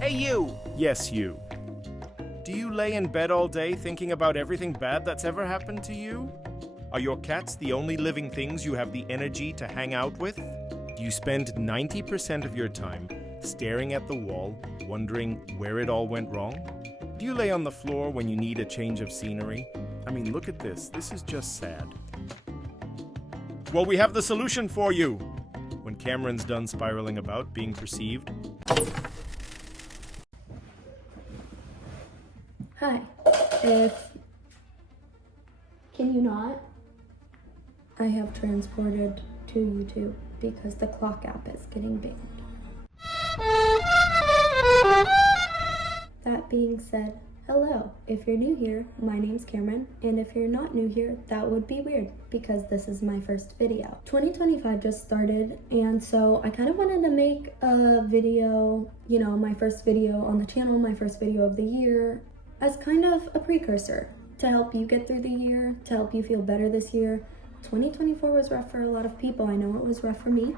Hey, you! Yes, you. Do you lay in bed all day thinking about everything bad that's ever happened to you? Are your cats the only living things you have the energy to hang out with? Do you spend 90% of your time staring at the wall, wondering where it all went wrong? Do you lay on the floor when you need a change of scenery? I mean, look at this. This is just sad. Well, we have the solution for you. When Cameron's done spiraling about, being perceived. Hi. Can you not? I have transported to YouTube because the clock app is getting banned. That being said, hello. If you're new here, my name's Cameron, and if you're not new here, that would be weird because this is my first video. 2025 just started, and so I kind of wanted to make a video, my first video on the channel, my first video of the year, as kind of a precursor to help you get through the year, to help you feel better this year. 2024 was rough for a lot of people. I know it was rough for me,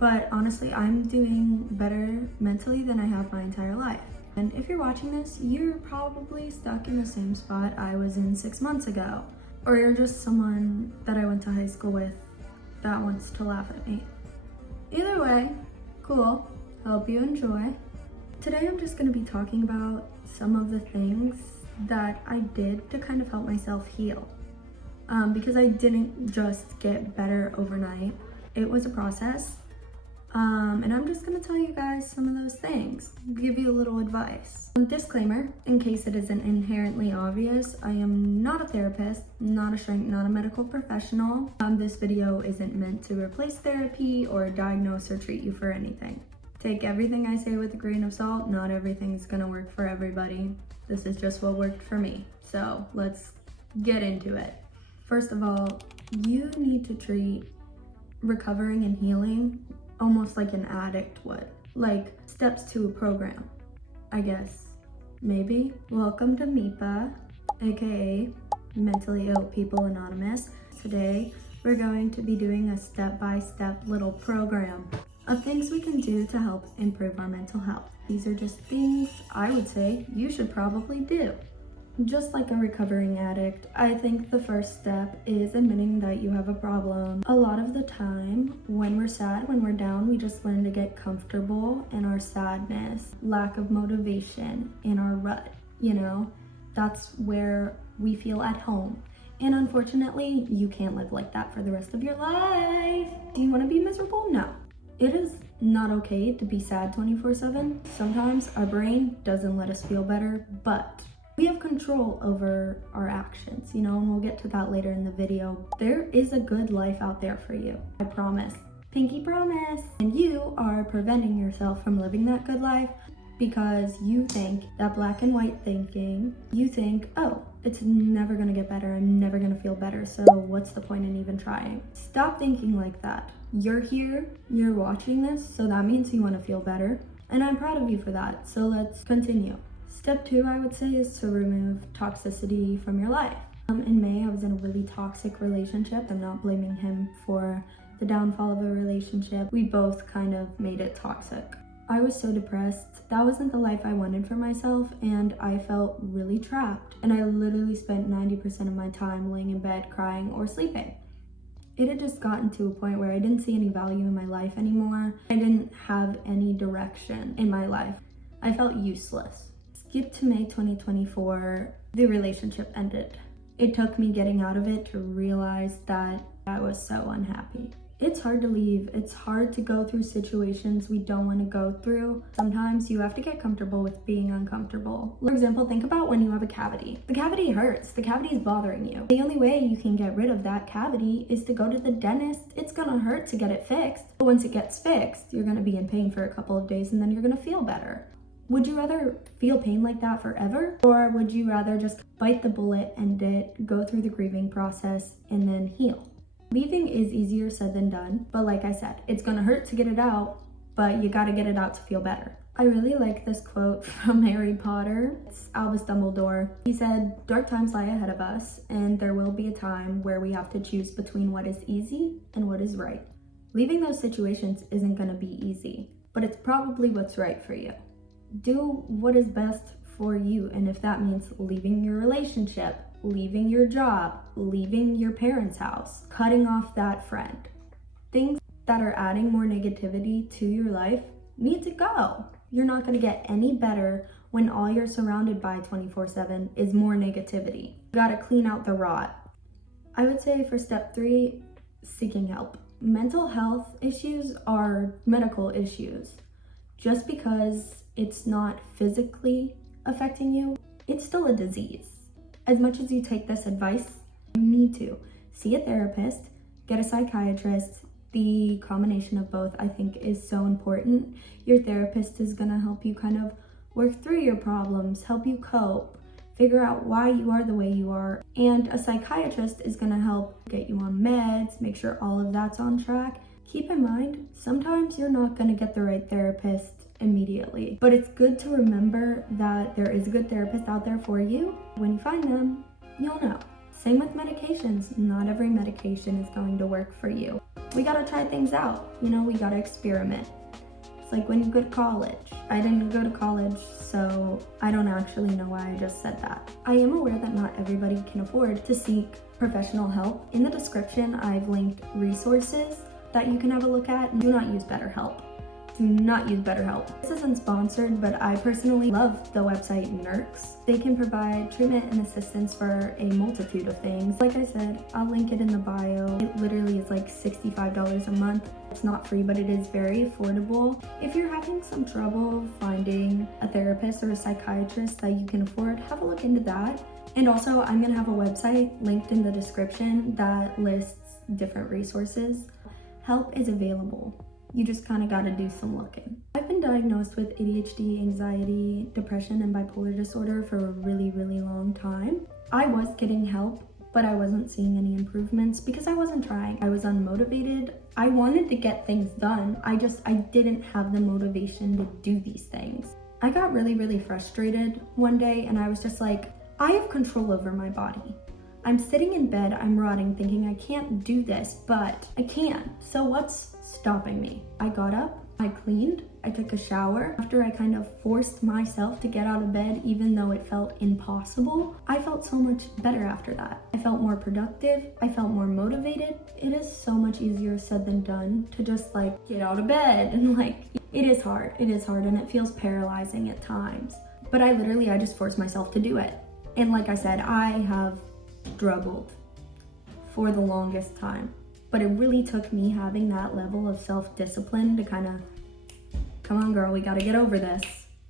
but honestly, I'm doing better mentally than I have my entire life. And if you're watching this, you're probably stuck in the same spot I was in 6 months ago. Or you're just someone that I went to high school with that wants to laugh at me. Either way, cool. Hope you enjoy. Today I'm just going to be talking about some of the things that I did to kind of help myself heal. Because I didn't just get better overnight. It was a process. And I'm just gonna tell you guys some of those things, give you a little advice. Disclaimer, in case it isn't inherently obvious, I am not a therapist, not a shrink, not a medical professional. This video isn't meant to replace therapy or diagnose or treat you for anything. Take everything I say with a grain of salt. Not everything's gonna work for everybody. This is just what worked for me. So let's get into it. First of all, you need to treat recovering and healing almost like an addict would. Like steps to a program, I guess. Maybe. Welcome to MIPA, aka Mentally Ill People Anonymous. Today, we're going to be doing a step-by-step little program of things we can do to help improve our mental health. These are just things I would say you should probably do. Just like a recovering addict, I think the first step is admitting that you have a problem. A lot of the time, when we're sad, when we're down, we just learn to get comfortable in our sadness, lack of motivation, in our rut, That's where we feel at home. And unfortunately, you can't live like that for the rest of your life. Do you want to be miserable? No. It is not okay to be sad 24/7. Sometimes our brain doesn't let us feel better, but we have control over our actions, and we'll get to that later in the video. There is a good life out there for you. I promise. Pinky promise. And you are preventing yourself from living that good life because you think that black and white thinking. You think, oh, it's never gonna get better. I'm never gonna feel better. So what's the point in even trying? Stop thinking like that. You're here, you're watching this, so that means you wanna feel better. And I'm proud of you for that. So let's continue. Step 2, I would say, is to remove toxicity from your life. In May, I was in a really toxic relationship. I'm not blaming him for the downfall of a relationship. We both kind of made it toxic. I was so depressed. That wasn't the life I wanted for myself, and I felt really trapped. And I literally spent 90% of my time laying in bed, crying, or sleeping. It had just gotten to a point where I didn't see any value in my life anymore. I didn't have any direction in my life. I felt useless. Skip to May 2024, the relationship ended. It took me getting out of it to realize that I was so unhappy. It's hard to leave. It's hard to go through situations we don't want to go through. Sometimes you have to get comfortable with being uncomfortable. For example, think about when you have a cavity. The cavity hurts. The cavity is bothering you. The only way you can get rid of that cavity is to go to the dentist. It's gonna hurt to get it fixed. But once it gets fixed, you're gonna be in pain for a couple of days and then you're gonna feel better. Would you rather feel pain like that forever? Or would you rather just bite the bullet, end it, go through the grieving process, and then heal? Leaving is easier said than done, but like I said, it's gonna hurt to get it out, but you gotta get it out to feel better. I really like this quote from Harry Potter. It's Albus Dumbledore. He said, "Dark times lie ahead of us, and there will be a time where we have to choose between what is easy and what is right." Leaving those situations isn't gonna be easy, but it's probably what's right for you. do what is best for you. And if that means leaving your relationship, leaving your job, leaving your parents' house, cutting off that friend, things that are adding more negativity to your life need to go. You're not going to get any better when all you're surrounded by 24/7 is more negativity. You got to clean out the rot. I would say for step 3, seeking help. Mental health issues are medical issues. Just because it's not physically affecting you, it's still a disease. As much as you take this advice, you need to see a therapist, get a psychiatrist. The combination of both, I think, is so important. Your therapist is gonna help you kind of work through your problems, help you cope, figure out why you are the way you are. And a psychiatrist is gonna help get you on meds, make sure all of that's on track. Keep in mind, sometimes you're not gonna get the right therapist immediately, but it's good to remember that there is a good therapist out there for you. When you find them, you'll know. Same with medications. Not every medication is going to work for you. We gotta try things out. We gotta experiment. It's like when you go to college. I didn't go to college, so I don't actually know why I just said that. I am aware that not everybody can afford to seek professional help. In the description, I've linked resources that you can have a look at. Do not use BetterHelp. Do not use BetterHelp. This isn't sponsored, but I personally love the website Nerks. They can provide treatment and assistance for a multitude of things. Like I said, I'll link it in the bio. It literally is like $65 a month. It's not free, but it is very affordable. If you're having some trouble finding a therapist or a psychiatrist that you can afford, have a look into that. And also, I'm gonna have a website linked in the description that lists different resources. Help is available. You just kind of got to do some looking. I've been diagnosed with ADHD, anxiety, depression, and bipolar disorder for a really, really long time. I was getting help, but I wasn't seeing any improvements because I wasn't trying. I was unmotivated. I wanted to get things done. I didn't have the motivation to do these things. I got really, really frustrated one day, and I was just like, I have control over my body. I'm sitting in bed, I'm rotting, thinking I can't do this, but I can. So what's stopping me? I got up, I cleaned, I took a shower. After I kind of forced myself to get out of bed, even though it felt impossible, I felt so much better after that. I felt more productive, I felt more motivated. It is so much easier said than done to just get out of bed and it is hard and it feels paralyzing at times. But I just forced myself to do it. And like I said, I have struggled for the longest time. But it really took me having that level of self-discipline to kind of, come on girl, we gotta get over this.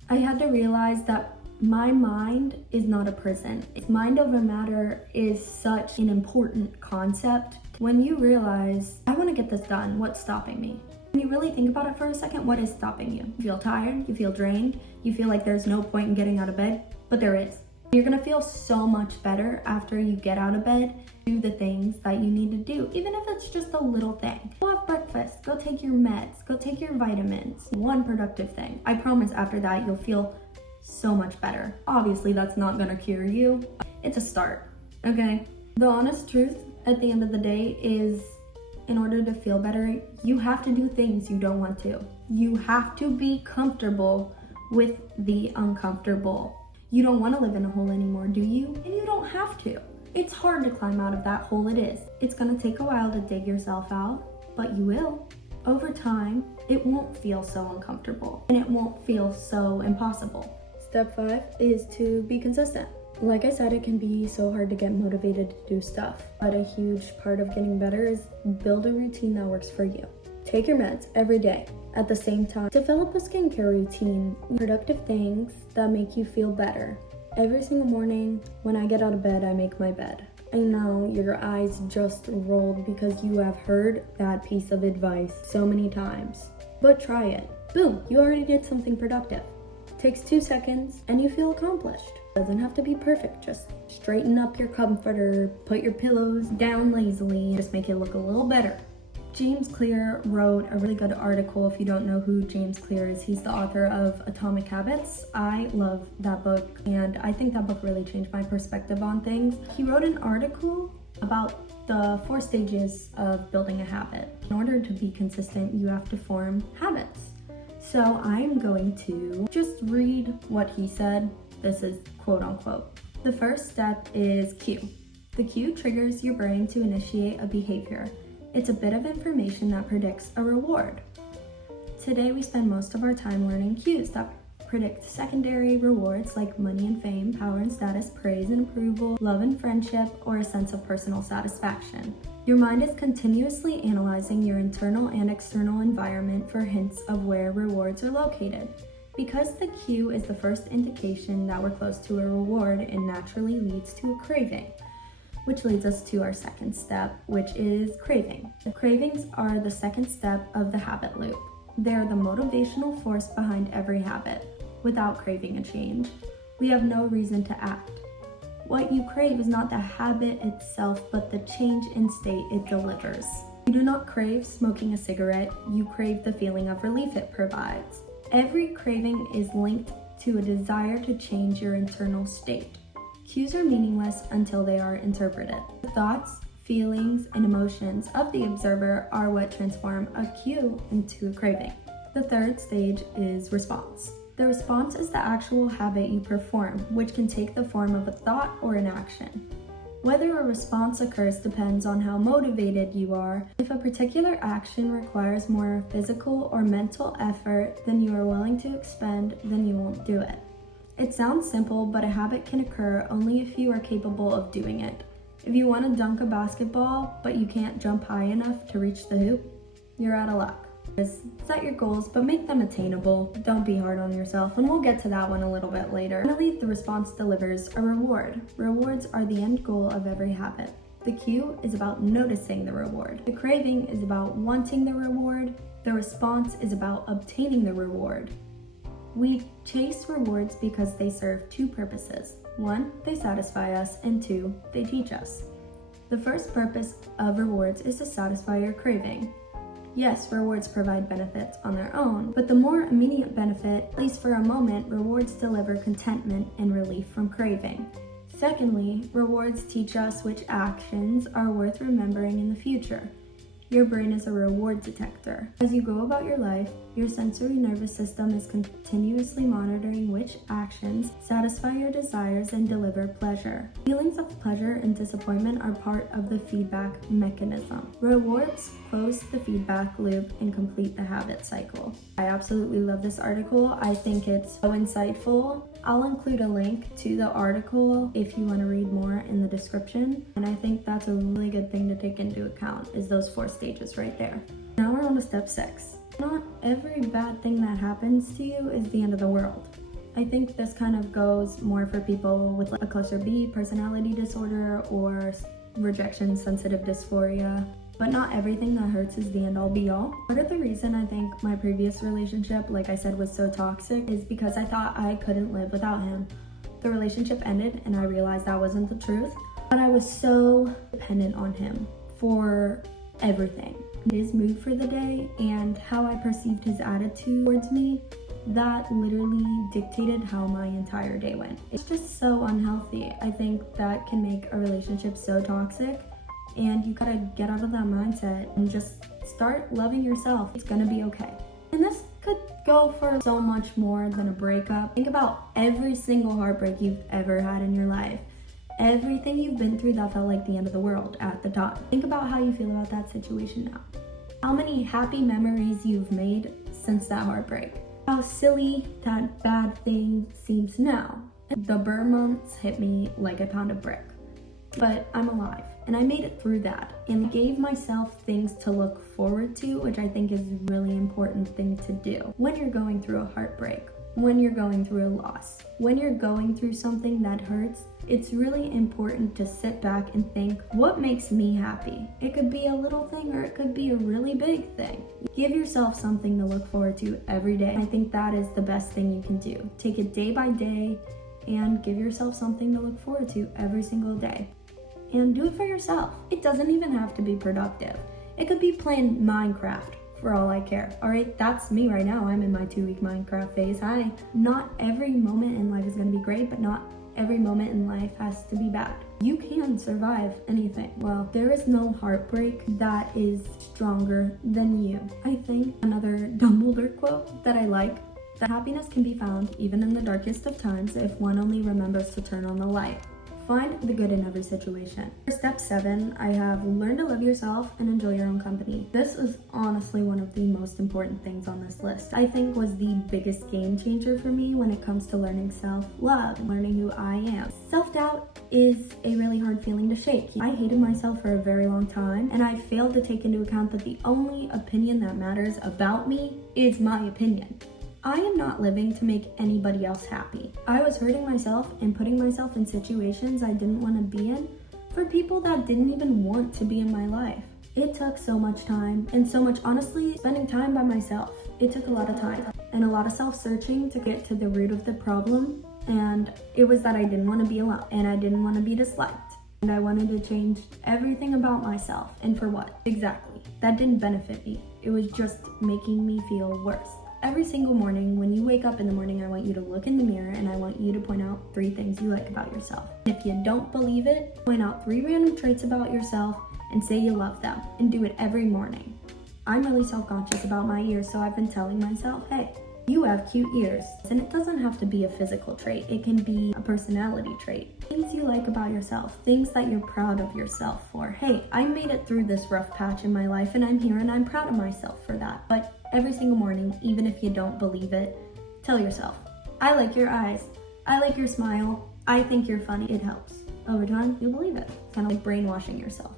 I had to realize that my mind is not a prison. Mind over matter is such an important concept. When you realize, I wanna get this done, what's stopping me? When you really think about it for a second, what is stopping you? You feel tired, you feel drained, you feel like there's no point in getting out of bed, but there is. You're gonna feel so much better after you get out of bed, do the things that you need to do, even if it's just a little thing. Go have breakfast, go take your meds, go take your vitamins. One productive thing. I promise after that, you'll feel so much better. Obviously, that's not gonna cure you. It's a start, okay? The honest truth at the end of the day is, in order to feel better, you have to do things you don't want to. You have to be comfortable with the uncomfortable. You don't want to live in a hole anymore, do you? And you don't have to. It's hard to climb out of that hole, it is. It's gonna take a while to dig yourself out, but you will. Over time, it won't feel so uncomfortable and it won't feel so impossible. Step 5 is to be consistent. Like I said, it can be so hard to get motivated to do stuff, but a huge part of getting better is build a routine that works for you. Take your meds every day. At the same time, develop a skincare routine, productive things that make you feel better. Every single morning when I get out of bed, I make my bed. I know your eyes just rolled because you have heard that piece of advice so many times, but try it. Boom, you already did something productive. Takes 2 seconds and you feel accomplished. Doesn't have to be perfect, just straighten up your comforter, put your pillows down lazily, just make it look a little better. James Clear wrote a really good article. If you don't know who James Clear is, he's the author of Atomic Habits. I love that book, and I think that book really changed my perspective on things. He wrote an article about the 4 stages of building a habit. In order to be consistent, you have to form habits. So I'm going to just read what he said. This is quote unquote. The first step is cue. The cue triggers your brain to initiate a behavior. It's a bit of information that predicts a reward. Today we spend most of our time learning cues that predict secondary rewards like money and fame, power and status, praise and approval, love and friendship, or a sense of personal satisfaction. Your mind is continuously analyzing your internal and external environment for hints of where rewards are located. Because the cue is the first indication that we're close to a reward, it naturally leads to a craving, which leads us to our second step, which is craving. The cravings are the second step of the habit loop. They're the motivational force behind every habit. Without craving a change, we have no reason to act. What you crave is not the habit itself, but the change in state it delivers. You do not crave smoking a cigarette, you crave the feeling of relief it provides. Every craving is linked to a desire to change your internal state. Cues are meaningless until they are interpreted. The thoughts, feelings, and emotions of the observer are what transform a cue into a craving. The third stage is response. The response is the actual habit you perform, which can take the form of a thought or an action. Whether a response occurs depends on how motivated you are. If a particular action requires more physical or mental effort than you are willing to expend, then you won't do it. It sounds simple, but a habit can occur only if you are capable of doing it. If you want to dunk a basketball, but you can't jump high enough to reach the hoop, you're out of luck. Set your goals, but make them attainable. Don't be hard on yourself, and we'll get to that one a little bit later. Finally, the response delivers a reward. Rewards are the end goal of every habit. The cue is about noticing the reward. The craving is about wanting the reward. The response is about obtaining the reward. We chase rewards because they serve two purposes. One, they satisfy us, and two, they teach us. The first purpose of rewards is to satisfy your craving. Yes, rewards provide benefits on their own, but the more immediate benefit, at least for a moment, rewards deliver contentment and relief from craving. Secondly, rewards teach us which actions are worth remembering in the future. Your brain is a reward detector. As you go about your life, your sensory nervous system is continuously monitoring which actions satisfy your desires and deliver pleasure. Feelings of pleasure and disappointment are part of the feedback mechanism. Rewards close the feedback loop and complete the habit cycle. I absolutely love this article. I think it's so insightful. I'll include a link to the article if you want to read more in the description. And I think that's a really good thing to take into account is those 4 stages right there. Now we're on to step 6. Not every bad thing that happens to you is the end of the world. I think this kind of goes more for people with a cluster B personality disorder or rejection sensitive dysphoria. But not everything that hurts is the end all be all. Part of the reason I think my previous relationship, like I said, was so toxic is because I thought I couldn't live without him. The relationship ended and I realized that wasn't the truth, but I was so dependent on him for everything. His mood for the day and how I perceived his attitude towards me, that literally dictated how my entire day went. It's just so unhealthy. I think that can make a relationship so toxic. And you gotta get out of that mindset and just start loving yourself. It's gonna be okay. And this could go for so much more than a breakup. Think about every single heartbreak you've ever had in your life. Everything you've been through that felt like the end of the world at the time. Think about how you feel about that situation now. How many happy memories you've made since that heartbreak. How silly that bad thing seems now. The burr months hit me like a pound of brick. But I'm alive and I made it through that and gave myself things to look forward to, which I think is a really important thing to do. When you're going through a heartbreak, when you're going through a loss, when you're going through something that hurts, it's really important to sit back and think, what makes me happy? It could be a little thing or it could be a really big thing. Give yourself something to look forward to every day. I think that is the best thing you can do. Take it day by day and give yourself something to look forward to every single day. And do it for yourself. It doesn't even have to be productive. It could be playing Minecraft for all I care. All right, that's me right now. I'm in my 2-week Minecraft phase. Not every moment in life is gonna be great, but not every moment in life has to be bad. You can survive anything. Well, there is no heartbreak that is stronger than you. I think another Dumbledore quote that I like, that happiness can be found even in the darkest of times if one only remembers to turn on the light. Find the good in every situation. For step 7, I have learn to love yourself and enjoy your own company. This is honestly one of the most important things on this list. I think was the biggest game changer for me when it comes to learning self-love, learning who I am. Self-doubt is a really hard feeling to shake. I hated myself for a very long time, and I failed to take into account that the only opinion that matters about me is my opinion. I am not living to make anybody else happy. I was hurting myself and putting myself in situations I didn't want to be in for people that didn't even want to be in my life. It took so much time and so much, honestly, spending time by myself. It took a lot of time and a lot of self-searching to get to the root of the problem. And it was that I didn't want to be alone and I didn't want to be disliked. And I wanted to change everything about myself. And for what? Exactly. That didn't benefit me. It was just making me feel worse. Every single morning, when you wake up in the morning, I want you to look in the mirror and I want you to point out 3 things you like about yourself. If you don't believe it, point out 3 random traits about yourself and say you love them, and do it every morning. I'm really self-conscious about my ears, so I've been telling myself, hey, you have cute ears. And it doesn't have to be a physical trait. It can be a personality trait. Things you like about yourself, things that you're proud of yourself for. Hey, I made it through this rough patch in my life and I'm here and I'm proud of myself for that. But every single morning, even if you don't believe it, tell yourself, I like your eyes. I like your smile. I think you're funny. It helps. Over time, you'll believe it. It's kind of like brainwashing yourself.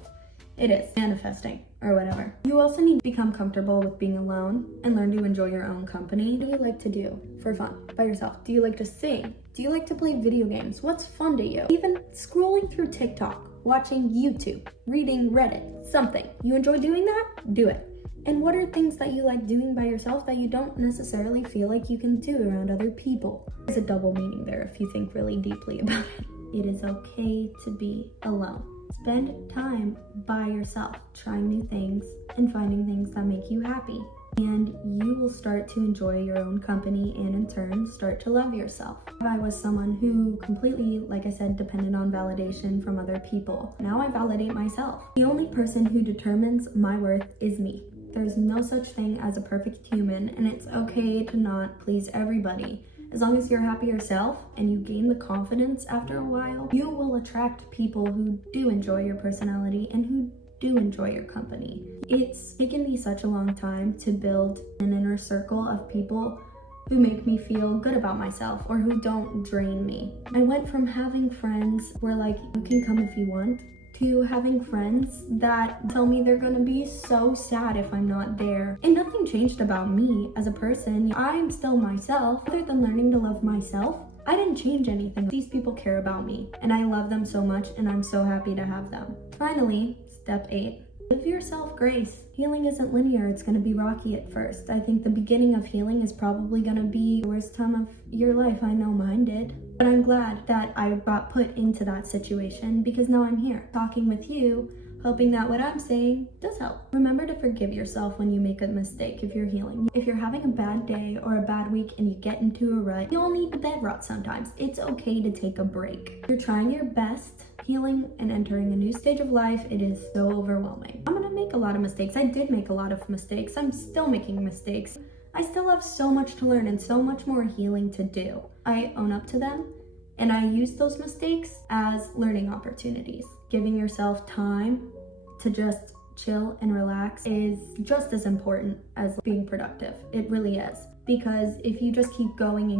It is. Manifesting. Or whatever. You also need to become comfortable with being alone and learn to enjoy your own company. What do you like to do for fun by yourself? Do you like to sing? Do you like to play video games? What's fun to you? Even scrolling through TikTok, watching YouTube, reading Reddit, something. You enjoy doing that? Do it. And what are things that you like doing by yourself that you don't necessarily feel like you can do around other people? There's a double meaning there if you think really deeply about it. It is okay to be alone. Spend time by yourself, trying new things and finding things that make you happy. And you will start to enjoy your own company and in turn start to love yourself. I was someone who completely, like I said, depended on validation from other people. Now I validate myself. The only person who determines my worth is me. There's no such thing as a perfect human, and it's okay to not please everybody. As long as you're happy yourself and you gain the confidence after a while, you will attract people who do enjoy your personality and who do enjoy your company. It's taken me such a long time to build an inner circle of people who make me feel good about myself or who don't drain me. I went from having friends where like, you can come if you want, to having friends that tell me they're gonna be so sad if I'm not there. And nothing changed about me as a person. I'm still myself. Other than learning to love myself, I didn't change anything. These people care about me and I love them so much and I'm so happy to have them. Finally, step 8. Give yourself grace. Healing isn't linear, it's gonna be rocky at first. I think the beginning of healing is probably gonna be the worst time of your life. I know mine did. But I'm glad that I got put into that situation because now I'm here talking with you, hoping that what I'm saying does help. Remember to forgive yourself when you make a mistake if you're healing. If you're having a bad day or a bad week and you get into a rut, you'll need to bed rot sometimes. It's okay to take a break. You're trying your best. Healing and entering a new stage of life, it is so overwhelming. I'm gonna make a lot of mistakes. I did make a lot of mistakes. I'm still making mistakes. I still have so much to learn and so much more healing to do. I own up to them and I use those mistakes as learning opportunities. Giving yourself time to just chill and relax is just as important as being productive. It really is. Because if you just keep going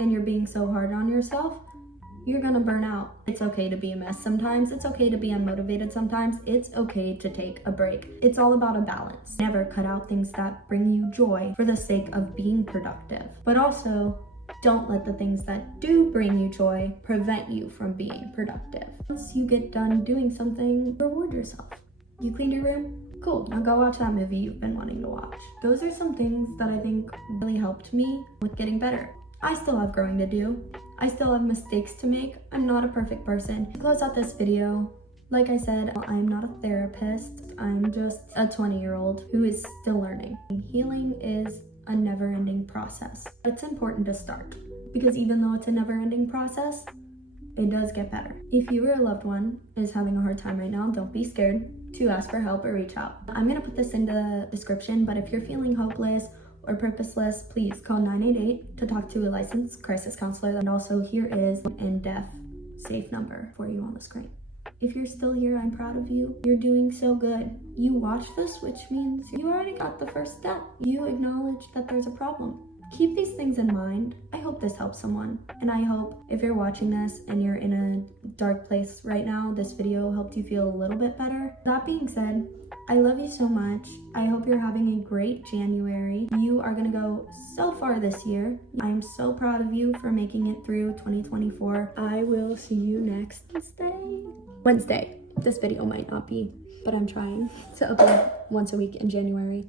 and you're being so hard on yourself, you're gonna burn out. It's okay to be a mess sometimes. It's okay to be unmotivated sometimes. It's okay to take a break. It's all about a balance. Never cut out things that bring you joy for the sake of being productive. But also, don't let the things that do bring you joy prevent you from being productive. Once you get done doing something, reward yourself. You cleaned your room? Cool, now go watch that movie you've been wanting to watch. Those are some things that I think really helped me with getting better. I still have growing to do. I still have mistakes to make. I'm not a perfect person. To close out this video, like I said, I'm not a therapist. I'm just a 20-year-old who is still learning. Healing is a never-ending process. It's important to start because even though it's a never-ending process, it does get better. If you or a loved one is having a hard time right now, don't be scared to ask for help or reach out. I'm gonna put this in the description, but if you're feeling hopeless or purposeless, please call 988 to talk to a licensed crisis counselor. And also here is an in-deaf safe number for you on the screen. If you're still here, I'm proud of you. You're doing so good. You watched this, which means you already got the first step. You acknowledge that there's a problem. Keep these things in mind. I hope this helps someone. And I hope if you're watching this and you're in a dark place right now, this video helped you feel a little bit better. That being said, I love you so much. I hope you're having a great January. You are gonna go so far this year. I'm so proud of you for making it through 2024. I will see you next Wednesday. This video might not be, but I'm trying to upload once a week in January.